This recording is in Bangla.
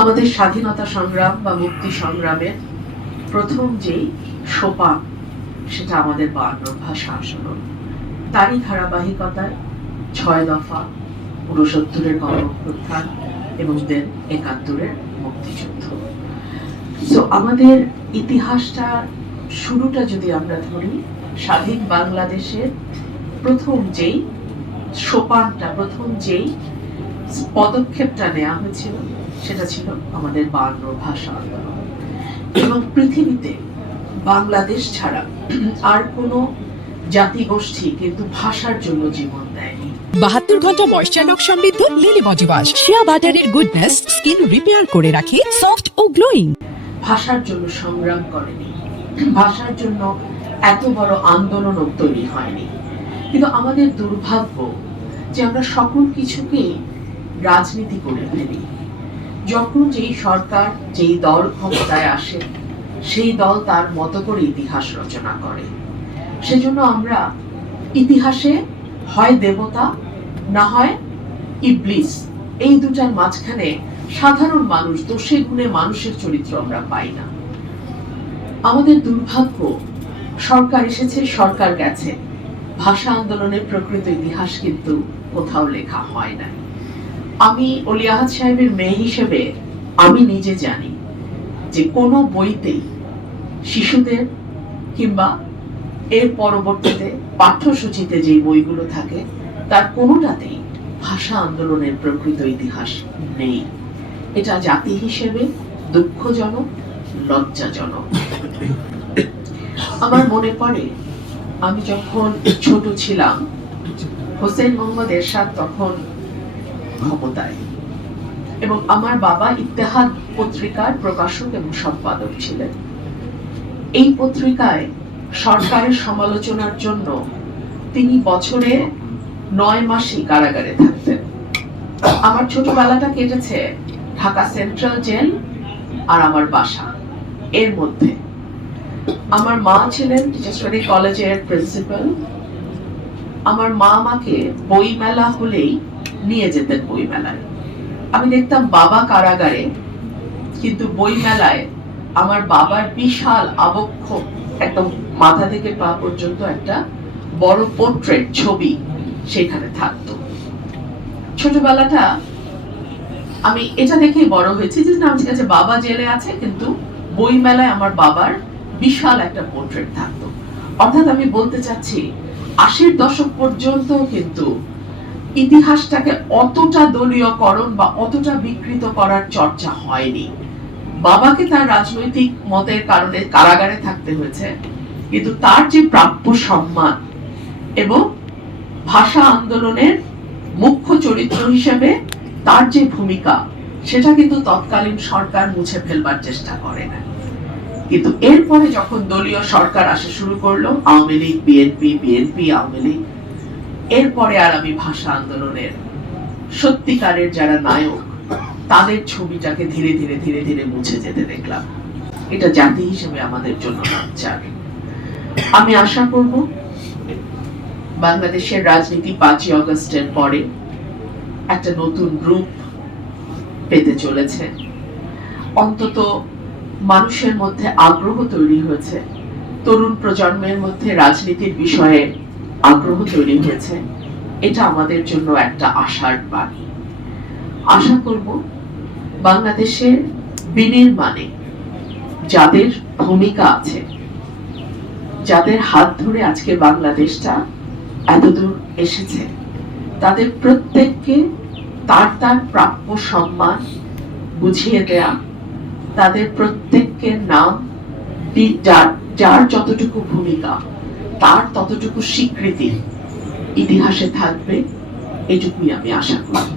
আমাদের স্বাধীনতা সংগ্রাম বা মুক্তি সংগ্রামের প্রথম যেই সোপান সেটা আমাদের 52 ভাষা আন্দোলন। তারই ধারাবাহিকতায় 6 দফা, 69-এর গণঅভ্যুত্থান এবং দেন 71-এর মুক্তিযুদ্ধ। তো আমাদের ইতিহাসটা শুরুটা যদি আমরা ধরি, স্বাধীন বাংলাদেশের প্রথম যেই সোপানটা, প্রথম যেই পদক্ষেপটা নেওয়া হয়েছিল সেটা ছিল আমাদের 52 ভাষা আন্দোলন। এবং পৃথিবীতে বাংলাদেশ ছাড়া আর কোনো জাতিগোষ্ঠী কিন্তু ভাষার জন্য জীবন দেয়নি। 72 ঘন্টা ময়েশ্চার লক সমৃদ্ধ লিলি বডিওয়াশ শিয়া বাটারের গুডনেস স্কিন রিপেয়ার করে রাখে সফট ও গ্লোয়িং। ভাষার জন্য সংগ্রাম করেনি, ভাষার জন্য এত বড় আন্দোলন তৈরি হয়নি। কিন্তু আমাদের দুর্ভাগ্য যে আমরা সকল কিছুকে রাজনীতি করে ফেলি। যখন যেই সরকার, যেই দল ক্ষমতায় আসে, সেই দল তার মতো করে ইতিহাস রচনা করে। সেজন্য আমরা ইতিহাসে হয় দেবতা, না হয় ইবলিস, এই দুটার মাঝখানে সাধারণ মানুষ, দোষে গুণে মানুষের চরিত্র আমরা পাই না। আমাদের দুর্ভাগ্য, সরকার এসেছে, সরকার গেছে, ভাষা আন্দোলনের প্রকৃত ইতিহাস কিন্তু কোথাও লেখা হয় না। আমি অলি আহাদ সাহেবের মেয়ে হিসেবে আমি নিজে জানি যে কোনো বইতেই শিশুদের কিংবা এর পরবর্তীতে পাঠ্যসূচিতে যে বইগুলো থাকে তার কোনোটাতেই ভাষা আন্দোলনের প্রকৃত ইতিহাস নেই। এটা জাতি হিসেবে দুঃখজনক, লজ্জাজনক। আমার মনে পড়ে আমি যখন ছোট ছিলাম, হোসেন মোহাম্মদ এরশাদ তখন ক্ষমতায়, এবং আমার বাবা ইত্তেহাদ পত্রিকার প্রকাশক এবং সম্পাদক ছিলেন। এই পত্রিকায় সরকারের সমালোচনার জন্য তিনি বছরে 9 মাসই কারাগারে থাকতেন। আমার ছোটবেলাটা কেটেছে ঢাকা সেন্ট্রাল জেল আর আমার বাসা এর মধ্যে। আমার মা ছিলেন টিচার্সবাড়ি কলেজের প্রিন্সিপাল। আমার মা আমাকে বই মেলা হলেই নিয়ে যেতেন বই মেলায়। আমি দেখতাম বাবা কারাগারে, কিন্তু বই মেলায় আমার বাবার বিশাল আবক্ষ, একদম মাথা থেকে পা পর্যন্ত একটা বড় পোর্ট্রেট ছবি সেখানে থাকতো। ছোটবেলাটা আমি এটা দেখেই বড় হয়েছি যে না, ঠিক আছে, বাবা জেলে আছে, কিন্তু বই মেলায় আমার বাবার বিশাল একটা পোর্ট্রেট থাকতো। অর্থাৎ আমি বলতে চাচ্ছি 80-র দশক পর্যন্ত কিন্তু ইতিহাসটাকে অতটা দলীয়করণ বা অতটা বিকৃত করার চর্চা হয়নি। বাবাকে তার রাজনৈতিক মতের কারণে কারাগারে থাকতে হয়েছে, কিন্তু তার যে প্রাপ্য সম্মান এবং ভাষা আন্দোলনের মুখ্য চরিত্র হিসেবে তার যে ভূমিকা, সেটা কিন্তু তৎকালীন সরকার মুছে ফেলবার চেষ্টা করে না। কিন্তু এরপরে যখন দলীয় সরকার আসা শুরু করলো, আওয়ামী লীগ, বিএনপি, বিএনপি, আওয়ামী লীগ, এরপরে আর আমি ভাষা আন্দোলনের সত্যিকারের যারা নায়ক তাদের ছবিটাকে ধীরে ধীরে ধীরে ধীরে মুছে যেতে দেখলাম। এটা জাতি হিসেবে আমাদের জন্য লজ্জার। আমি আশা করব বাংলাদেশের রাজনীতি 5ই আগস্টের পরে একটা নতুন রূপ পেতে চলেছে। অন্তত মানুষের মধ্যে আগ্রহ তৈরি হয়েছে, তরুণ প্রজন্মের মধ্যে রাজনীতির বিষয়ে আগ্রহ তৈরি হয়েছে। এটা আমাদের জন্য একটা আশার বাণী। আশা করব বাংলাদেশের বিনির্মাণে যাদের ভূমিকা আছে, যাদের হাত ধরে আজকে বাংলাদেশটা এতদূর এসেছে, তাদের প্রত্যেককে তার তার প্রাপ্য সম্মান বুঝিয়ে দেয়া, তাদের প্রত্যেককে নাম, যার যতটুকু ভূমিকা তার ততটুকু স্বীকৃতি ইতিহাসে থাকবে, এটুকুই আমি আশা করি।